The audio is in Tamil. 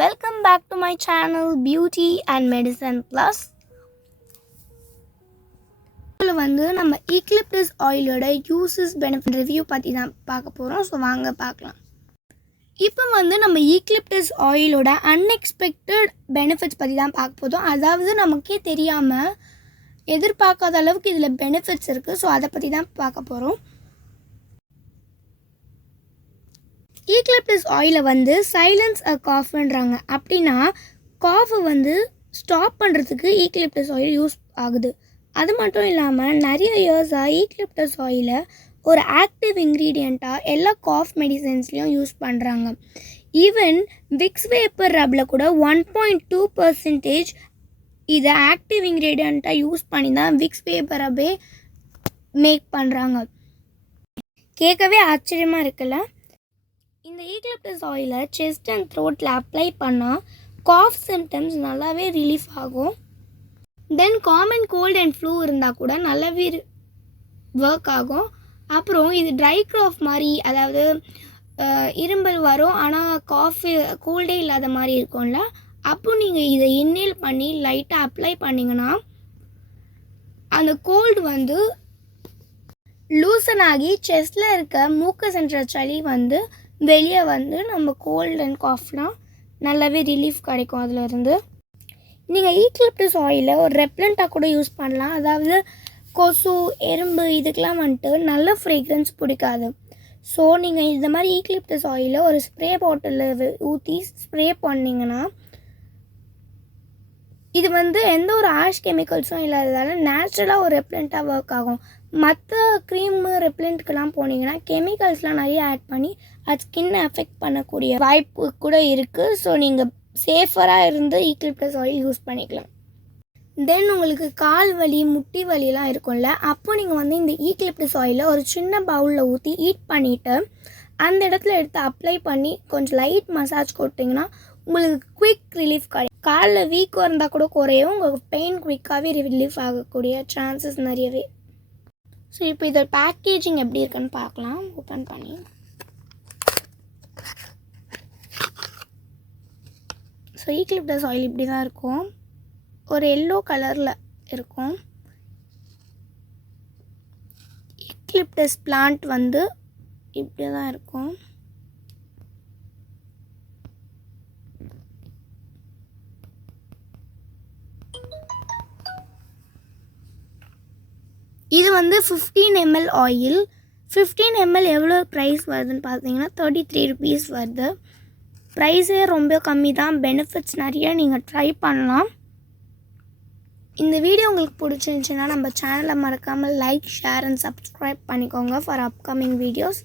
welcome back to my channel Beauty and Medicine Plus. இதில் வந்து நம்ம Eucalyptus oil-ஓட uses benefit review பற்றி தான் பார்க்க போகிறோம். ஸோ வாங்க பார்க்கலாம். இப்போ வந்து நம்ம Eucalyptus oil-ஓட unexpected benefits பற்றி தான் பார்க்க போதும். அதாவது நமக்கே தெரியாமல் எதிர்பார்க்காத அளவுக்கு இதில் பெனிஃபிட்ஸ் இருக்குது. ஸோ அதை பற்றி தான் பார்க்க போகிறோம். Eucalyptus oil வந்து சைலன்ஸ் அ காஃப்ன்றாங்க. அப்படின்னா காஃபை வந்து ஸ்டாப் பண்ணுறதுக்கு Eucalyptus oil யூஸ் ஆகுது. அது மட்டும் இல்லாமல் நிறைய இயர்ஸாக Eucalyptus oil ஒரு ஆக்டிவ் இன்க்ரீடியண்ட்டாக எல்லா காஃப் மெடிசன்ஸ்லேயும் யூஸ் பண்ணுறாங்க. ஈவன் விக்ஸ் வேப்பர் ரப்பில் கூட 1.2% இதை ஆக்டிவ் இன்க்ரீடியண்ட்டாக யூஸ் பண்ணி தான் விக்ஸ் வேப்பர் ரப்பே மேக் பண்ணுறாங்க. கேட்கவே ஆச்சரியமாக இருக்குல்ல. இந்த Eucalyptus oil-ஐ செஸ்ட் அண்ட் த்ரோட்டில் அப்ளை பண்ணால் காஃப் சிம்டம்ஸ் நல்லாவே ரிலீஃப் ஆகும். தென் காமன் கோல்ட் அண்ட் ஃப்ளூ இருந்தால் கூட நல்லாவே ஒர்க் ஆகும். அப்புறம் இது ட்ரை காஃப் மாதிரி, அதாவது இரும்பல் வரும் ஆனால் காஃபி கோல்டே இல்லாத மாதிரி இருக்கும்ல, அப்போ நீங்கள் இதை இன்ஹேல் பண்ணி லைட்டாக அப்ளை பண்ணிங்கன்னா அந்த கோல்டு வந்து லூசன் ஆகி செஸ்டில் இருக்க மூக்கு சென்ற சளி வந்து வெளியே வந்து நம்ம கோல்ட் அண்ட் காஃப்லாம் நல்லாவே ரிலீஃப் கிடைக்கும். அதிலிருந்து நீங்கள் Eucalyptus oil-ஐ ஒரு ரெப்லண்ட்டாக கூட யூஸ் பண்ணலாம். அதாவது கொசு, எறும்பு இதுக்கெலாம் வந்துட்டு நல்ல ஃப்ரேக்ரன்ஸ் பிடிக்காது. ஸோ நீங்கள் இந்த மாதிரி Eucalyptus oil-ஐ ஒரு ஸ்ப்ரே பாட்டிலில் ஊற்றி ஸ்ப்ரே பண்ணிங்கன்னா இது வந்து எந்த ஒரு ஆஷ் கெமிக்கல்ஸும் இல்லாததால் நேச்சுரலாக ஒரு ரெப்லண்ட்டாக ஒர்க் ஆகும். மற்ற க்ரீமு ரெப்லண்ட்க்கெலாம் போனீங்கன்னா கெமிக்கல்ஸ்லாம் நிறைய ஆட் பண்ணி அது ஸ்கின்னை அஃபெக்ட் பண்ணக்கூடிய வாய்ப்பு கூட இருக்குது. ஸோ நீங்கள் சேஃபராக இருந்து Eucalyptus oil யூஸ் பண்ணிக்கலாம். தென் உங்களுக்கு கால் வலி, முட்டி வலிலாம் இருக்கும்ல, அப்போ நீங்கள் வந்து இந்த Eucalyptus oil-ஐ ஒரு சின்ன பவுலில் ஊற்றி ஹீட் பண்ணிவிட்டு அந்த இடத்துல எடுத்து அப்ளை பண்ணி கொஞ்சம் லைட் மசாஜ் கொடுத்தீங்கன்னா உங்களுக்கு குயிக் ரிலீஃப் கிடைக்கும். காலில் வீக் இருந்தால் கூட குறையும், உங்களுக்கு பெயின் குயிக்காகவே ரிலீஃப் ஆகக்கூடிய சான்சஸ் நிறையவே. ஸோ இப்போ இதோட பேக்கேஜிங் எப்படி இருக்குன்னு பார்க்கலாம். ஓப்பன் பண்ணி ஸோ Eucalyptus oil இப்படி தான் இருக்கும். ஒரு எல்லோ கலரில் இருக்கும். Eucalyptus பிளான்ட் வந்து இப்படி தான் இருக்கும். இது வந்து 15 ml ஆயில். 15 ml எவ்வளோ ப்ரைஸ் வருதுன்னு பார்த்தீங்கன்னா 33 rupees வருது. ப்ரைஸே ரொம்ப கம்மி தான். பெனிஃபிட்ஸ் நிறைய, நீங்கள் ட்ரை பண்ணலாம். இந்த வீடியோ உங்களுக்கு பிடிச்சிருந்துச்சுன்னா நம்ம சேனலை மறக்காமல் லைக், ஷேர் அண்ட் சப்ஸ்கிரைப் பண்ணிக்கோங்க ஃபார் அப்கமிங் வீடியோஸ்.